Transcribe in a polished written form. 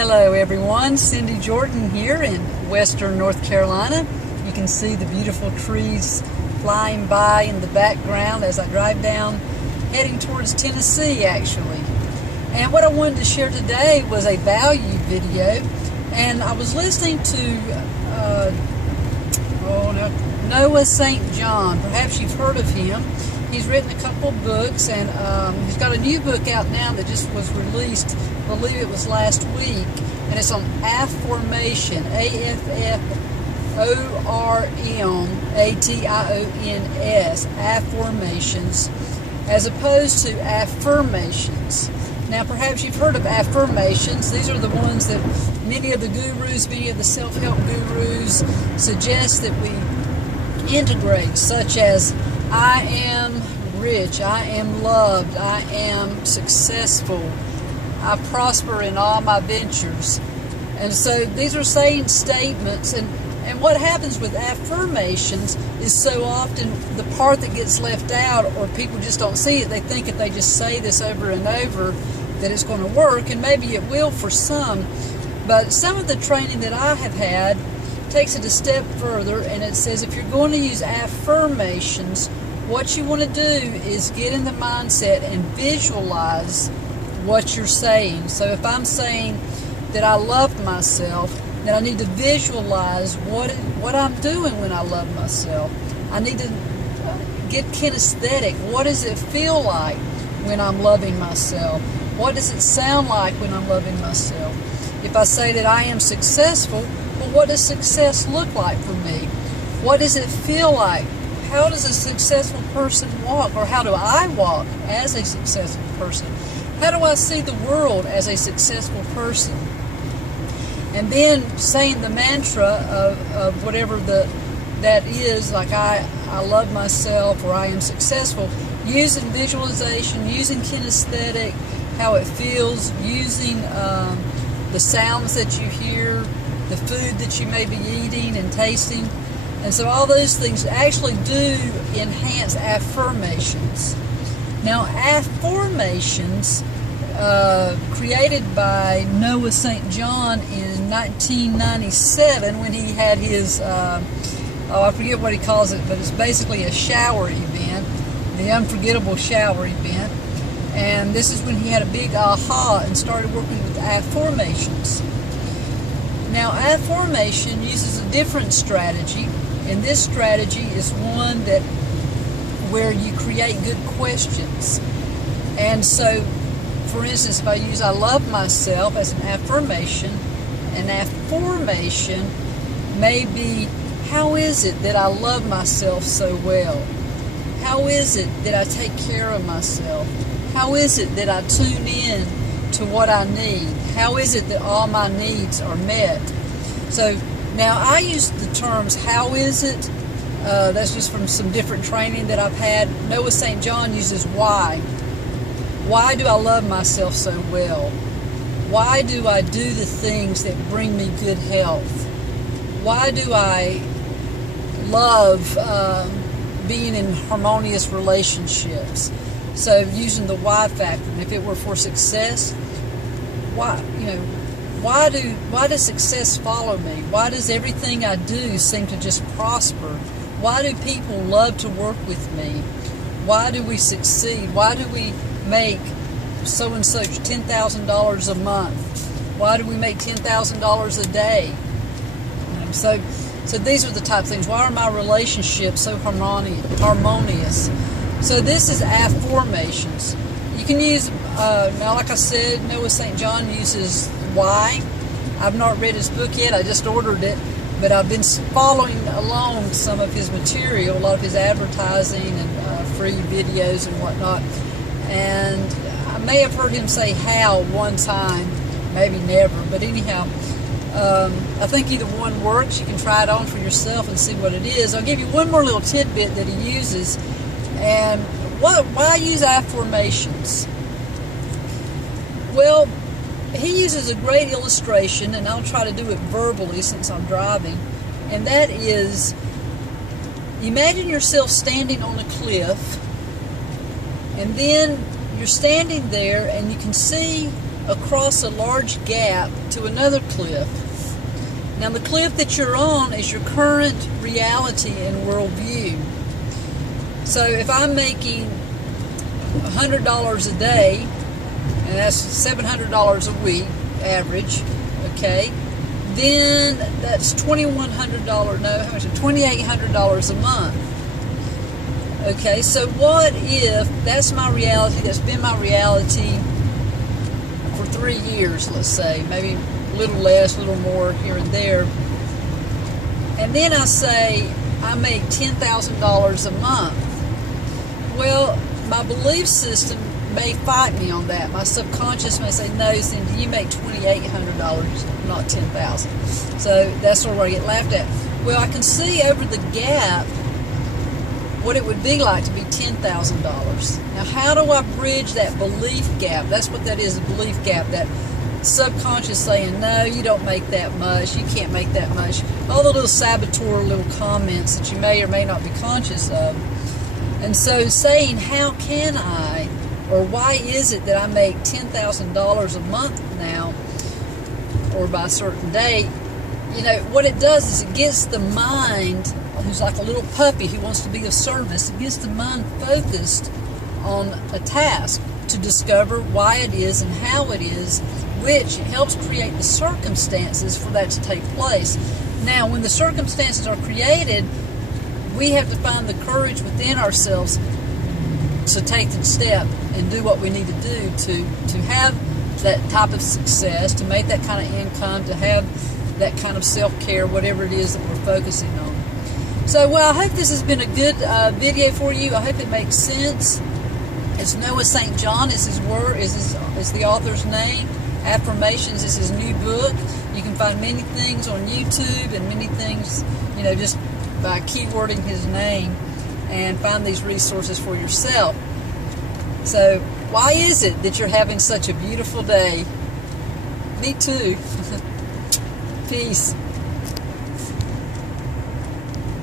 Hello everyone, Cindy Jordan here in western North Carolina. You can see the beautiful trees flying by in the background as I drive down, heading towards Tennessee actually. And what I wanted to share today was a value video, and I was listening to Noah St. John. Perhaps you've heard of him. He's written a couple books, and he's got a new book out now that just was released, I believe it was last week, and it's on Afformation, Afformations, Afformations, as opposed to affirmations. Now, perhaps you've heard of affirmations. These are the ones that many of the gurus, many of the self-help gurus suggest that we integrate, such as I am rich, I am loved, I am successful, I prosper in all my ventures. And so these are saying statements, and what happens with affirmations is so often the part that gets left out, or people just don't see it, they think if they just say this over and over that it's going to work, and maybe it will for some. But some of the training that I have had takes it a step further, and it says if you're going to use affirmations, what you want to do is get in the mindset and visualize what you're saying. So if I'm saying that I love myself, then I need to visualize what I'm doing when I love myself. I need to get kinesthetic. What does it feel like when I'm loving myself? What does it sound like when I'm loving myself? If I say that I am successful, well, what does success look like for me? What does it feel like? How does a successful person walk? Or how do I walk as a successful person? How do I see the world as a successful person? And then saying the mantra of whatever that is, like I love myself or I am successful, using visualization, using kinesthetic, how it feels, using the sounds that you hear, the food that you may be eating and tasting. And so all those things actually do enhance affirmations. Now, affirmations, created by Noah St. John in 1997 when he had his, I forget what he calls it, but it's basically a shower event, the unforgettable shower event. And this is when he had a big aha and started working with affirmations. Now, affirmation uses a different strategy, and this strategy is one that where you create good questions. And so, for instance, if I use I love myself as an affirmation may be, how is it that I love myself so well? How is it that I take care of myself? How is it that I tune in to what I need? How is it that all my needs are met? So now I use the terms how is it, that's just from some different training that I've had. Noah St. John uses why. Why do I love myself so well? Why do I do the things that bring me good health? Why do I love being in harmonious relationships? So using the why factor, and if it were for success, why does success follow me? Why does everything I do seem to just prosper? Why do people love to work with me? Why do we succeed? Why do we make so and such $10,000 a month? Why do we make $10,000 a day? So these are the type of things. Why are my relationships so harmonious? So this is affirmations. You can use, now like I said, Noah St. John uses why. I've not read his book yet, I just ordered it, but I've been following along some of his material, a lot of his advertising and free videos and whatnot. And I may have heard him say how one time, maybe never, but anyhow, I think either one works. You can try it on for yourself and see what it is. I'll give you one more little tidbit that he uses. And why use affirmations? Well, he uses a great illustration, and I'll try to do it verbally since I'm driving, and that is, imagine yourself standing on a cliff, and then you're standing there and you can see across a large gap to another cliff. Now, the cliff that you're on is your current reality and worldview. So if I'm making $100 a day, and that's $700 a week average, okay, then that's $2,100, no, how much? $2,800 a month. Okay, so what if that's my reality, that's been my reality for 3 years, let's say, maybe a little less, a little more here and there, and then I say I make $10,000 a month. Well, my belief system may fight me on that. My subconscious may say, no, Cindy, you make $2,800, not $10,000. So that's sort of where I get laughed at. Well, I can see over the gap what it would be like to be $10,000. Now, how do I bridge that belief gap? That's what that is, a belief gap, that subconscious saying, no, you don't make that much, you can't make that much. All the little saboteur little comments that you may or may not be conscious of. And so saying, how can I, or why is it that I make $10,000 a month now, or by a certain date, you know, what it does is it gets the mind, who's like a little puppy who wants to be of service, it gets the mind focused on a task to discover why it is and how it is, which helps create the circumstances for that to take place. Now, when the circumstances are created, we have to find the courage within ourselves to take the step and do what we need to do to have that type of success, to make that kind of income, to have that kind of self-care, whatever it is that we're focusing on. So, well, I hope this has been a good video for you. I hope it makes sense. It's Noah St. John is his word, is the author's name. Affirmations is his new book. You can find many things on YouTube and many things, you know, just by keywording his name, and find these resources for yourself. So, why is it that you're having such a beautiful day? Me too. Peace.